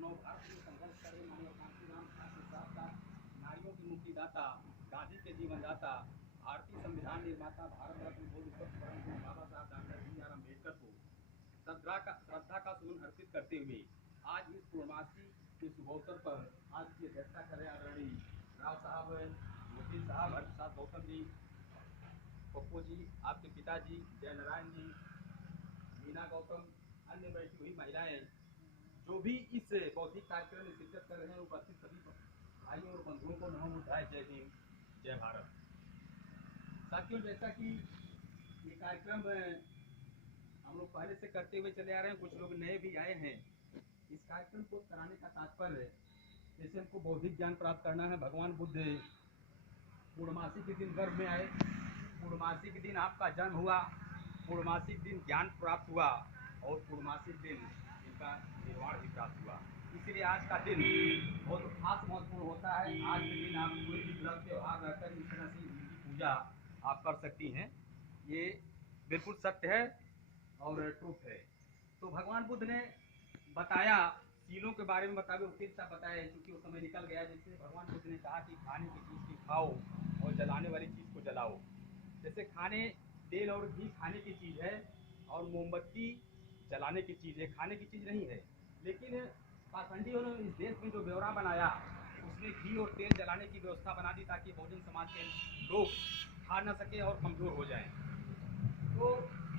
नव भारत में संघर्ष कर रहे मानव कांशीराम प्रसाद का, नारियों की मुक्तिदाता, गांधी के जीवनदाता, भारतीय संविधान निर्माता, भारत रत्न बोध परम बाबा साहब डॉक्टर BR अम्बेडकर को श्रद्धा का सुमन अर्पित करते हुए आज इस पूर्णमासी के शुभ अवसर पर आज की अध्यक्षता कर रहे आदरणीय राव साहब, वकील साहब, हर प्रसाद गौतम जी, पप्पू जी, आपके पिताजी जय नारायण जी, मीना गौतम, अन्य बैठी हुई महिलाएं, जो भी इस बौद्धिक कार्यक्रम में शिरकत कर रहे हैं, उपस्थित सभी भाइयों और बंधुओं को नमो बुद्धाय, जय हिंद, जय भारत। साथियों, जैसा कि ये कार्यक्रम हम लोग पहले से करते हुए चले आ रहे हैं, कुछ लोग नए भी आए हैं। इस कार्यक्रम को कराने का तात्पर्य, जैसे हमको बौद्धिक ज्ञान प्राप्त करना है, भगवान बुद्ध पूर्णमासी के दिन गर्भ में आए, पूर्णमासी के दिन आपका जन्म हुआ, पूर्णमासी के दिन ज्ञान प्राप्त हुआ और पूर्णमासी के दिन इनका निर्वाण भी प्राप्त हुआ। इसलिए आज का दिन बहुत खास महत्वपूर्ण होता है। आज के दिन आप कोई भी व्रत त्योहार रहकर इस तरह से इनकी पूजा आप कर सकती हैं। ये बिल्कुल सत्य है और ट्रूथ है। तो भगवान बुद्ध ने बताया, चीज़ों के बारे में बताया, वकील साहब बताया, क्योंकि वो समय निकल गया। जैसे भगवान बुद्ध ने कहा कि खाने की चीज़ की खाओ और जलाने वाली चीज़ को जलाओ। जैसे खाने, तेल और घी खाने की चीज़ है और मोमबत्ती जलाने की चीज़ है, खाने की चीज़ नहीं है। लेकिन पाखंडियों ने इस देश में जो ब्यौरा बनाया, उसमें घी और तेल जलाने की व्यवस्था बना दी ताकि बहुजन समाज के लोग खा न सके और कमज़ोर हो जाएं। तो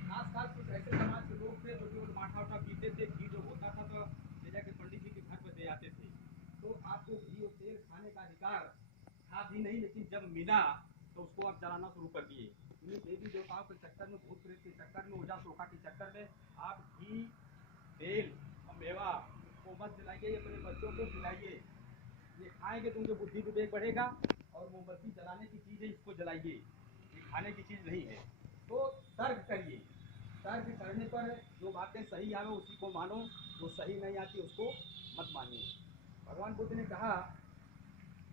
खास कुछ ऐसे समाज के लोग थे जो केवल माठा उठा पीते थे। घी जो होता था तो ले जाके पंडित जी के घर पर दे आते थे। तो आपको घी और तेल खाने का अधिकार था भी नहीं, लेकिन जब मिला तो उसको आप जलाना शुरू कर दिए। इन्हीं देवी देवताओं के चक्कर में, भूत प्रेत के चक्कर में, ऊर्जा शोखा के चक्कर में आप घी, तेल और मेवा को मत जलाइए, अपने बच्चों को खिलाइए। ये खाएंगे तो उनकी बुद्धि विवेक बढ़ेगा। और मोमबत्ती जलाने की चीज़ है, इसको जलाइए, ये खाने की चीज़ नहीं है। तो तर्क करिए, तर्क करने पर जो बातें सही आवे उसी को मानो, जो सही नहीं आती उसको मत मानिए। भगवान बुद्ध ने कहा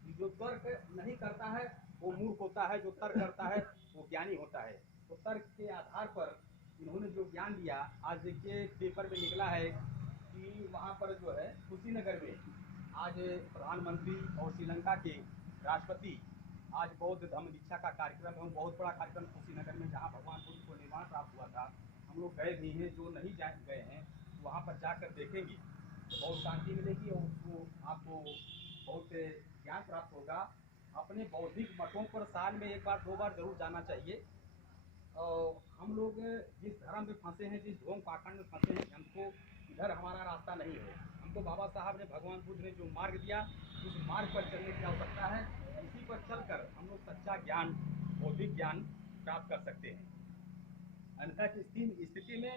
कि जो तर्क नहीं करता है वो मूर्ख होता है, जो तर्क करता है वो ज्ञानी होता है। तो तर्क के आधार पर इन्होंने जो ज्ञान दिया, आज देखिए पेपर में निकला है कि वहाँ पर जो है कुशीनगर में आज प्रधानमंत्री और श्रीलंका के राष्ट्रपति आज बौद्ध धम्म दीक्षा का कार्यक्रम है, बहुत बड़ा कार्यक्रम कुशीनगर में, जहाँ भगवान बुद्ध को निर्वाण प्राप्त हुआ था। हम लोग गए भी हैं, जो नहीं गए हैं तो वहाँ पर जाकर देखेंगे, बहुत शांति मिलेगी और उसको आपको बहुत ज्ञान प्राप्त होगा। अपने बौद्धिक मतों पर साल में एक बार 2 बार जरूर जाना चाहिए। और हम लोग जिस धर्म में फंसे हैं, जिस ढोंग पाखंड में फंसे हैं, हमको इधर हमारा रास्ता नहीं है। हमको बाबा साहब ने, भगवान बुद्ध ने जो मार्ग दिया, उस मार्ग पर चलने की आवश्यकता है। इसी पर चलकर हम लोग सच्चा ज्ञान, बौद्धिक ज्ञान प्राप्त कर सकते हैं। अन्यथा की स्थिति में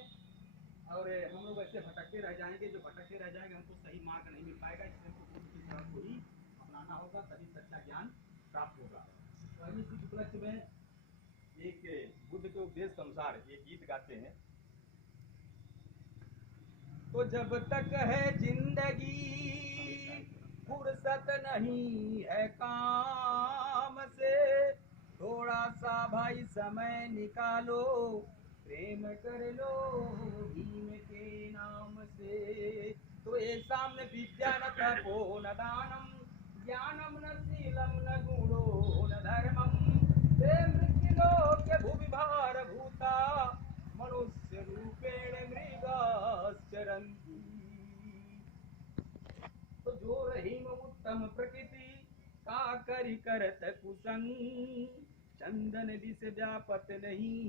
और हम लोग ऐसे भटकते रह जाएंगे, जो भटकते रह जाएंगे हमको सही मार्ग नहीं मिल पाएगा। इसलिए हमको बुद्ध की शरण को ही अपनाना होगा, तभी सच्चा ज्ञान प्राप्त होगा। तो इसी उपलक्ष्य में एक बुद्ध के उपदेश के अनुसार एक गीत गाते हैं। तो जब तक है जिंदगी फुर्सत नहीं है काम से, थोड़ा सा भाई समय निकालो, प्रेम कर लो भीम के नाम से। तो ऐसा में विद्या न तपो न दानम, ज्ञानम न शीलम न गुणो न धर्मम, भूमि भार भूता मनुष्य रूपेण मृगाश्चरन्ति। तो जो रहीम उत्तम प्रकृति का करि करत कुसंग, चंदन दिस व्यापत नहीं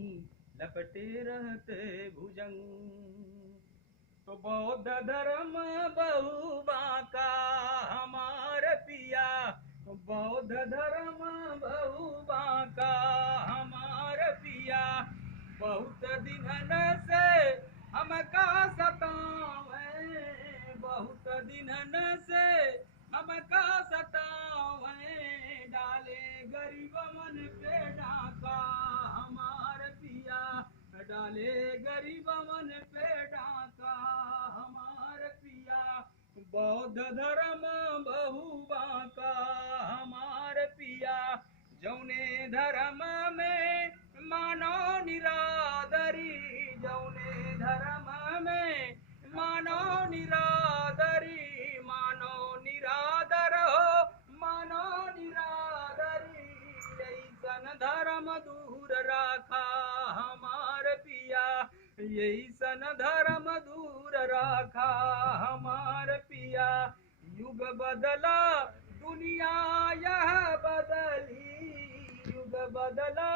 लपटे रहते भुजंग। तो बौद्ध धर्म बहु बांका हमार पिया, बौद्ध धर्म बहु बांका हमार पिया, बहुत दिनन से हमका सतावे, बहुत दिनन से हमका सतावे, डाले गरीब मन पे डाका हमार पिया, डाले गरीब मन पे डाका हमार पिया, बौद्ध धर्म बहु बांका हमार पिया, जौने धर्म में मानो निरादरी, जौने धर्म में मानो निरादरी, राखा हमार पिया, यही सन धर्म दूर राखा हमार पिया। युग बदला दुनिया यह बदली, युग बदला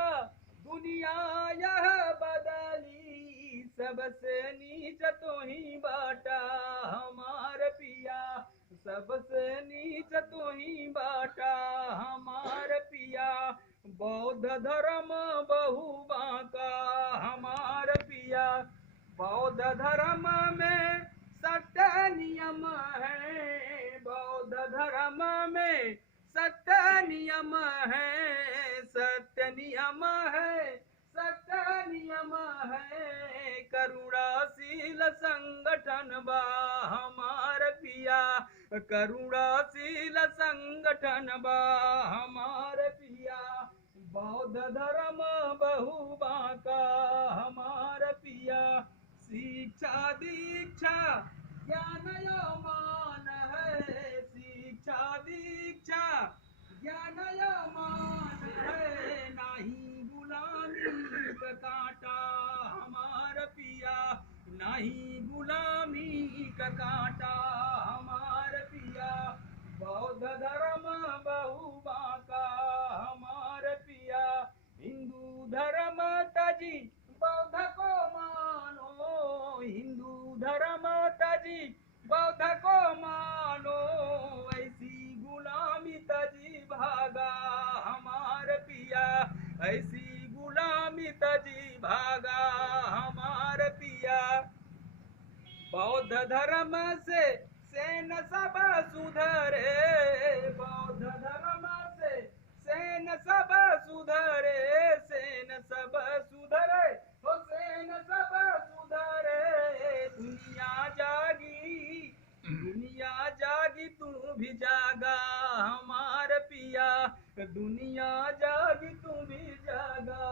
दुनिया यह बदली, सबसे नीच तो ही बाटा हमार पिया, सबसे नीच तो ही बाटा हमार पिया। बौद्ध धर्म बहु बांका हमार पिया, बौद्ध धर्म में सत्य नियम है, बौद्ध धर्म में सत्य नियम है, सत्य नियम है, सत्य नियम है। करुणाशील संगठन बा हमार पिया, करुणाशील संगठन बा हमार पिया। बौद्ध धर्म बहु बांका हमार पिया, शिक्षा दीक्षा ज्ञान यो मान है, शिक्षा दीक्षा ज्ञान यो मान है। नाही गुलामी का कांटा हमार पिया, नाही गुलामी का कांटा हमार पिया। बौद्ध धर्म बहु बांका हमार पिया, हिंदू धर्म तजी बौद्ध को मानो, हिंदू धर्म तजी बौद्ध को मानो, ऐसी गुलामी तजी भागा हमार पिया, ऐसी गुलामी तजी भागा हमार पिया। बौद्ध धर्म से सेन सब सुधरे, बौद्ध धर्म से सेन सब सुधरे, सेन सब सुधरे, हो सेन सब सुधरे। दुनिया जागी, दुनिया जागी तू भी जागा हमार पिया, दुनिया जागी तू भी जागा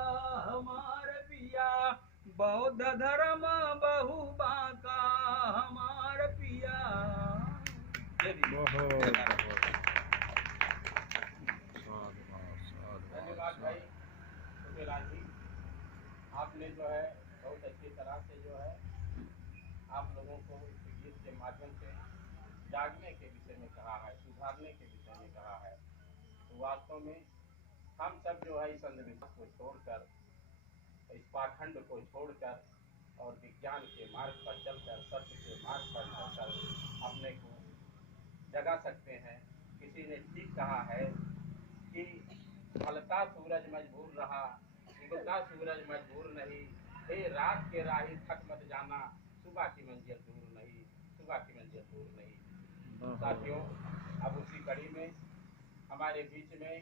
हमार पिया। बौद्ध धर्म बहु बांका हमार पिया। धन्यवाद भाई छोटेलाल जी, आपने जो है बहुत अच्छी तरह से जो है आप लोगों को इस गीत के माध्यम से जागने के विषय में कहा है, सुधारने के विषय में कहा है। तो वास्तव में हम सब जो है इस अंधविश्वास को छोड़कर, इस पाखंड को छोड़कर और विज्ञान के मार्ग पर चलकर, सत्य के मार्ग पर चलकर अपने को जगा सकते हैं। किसी ने ठीक कहा है कि ढलता सूरज मजबूर रहा, उगता सूरज मजबूर नहीं, हे रात के राही थक मत जाना, सुबह की मंजिल दूर नहीं, सुबह की मंजिल दूर नहीं। साथियों, अब उसी कड़ी में हमारे बीच में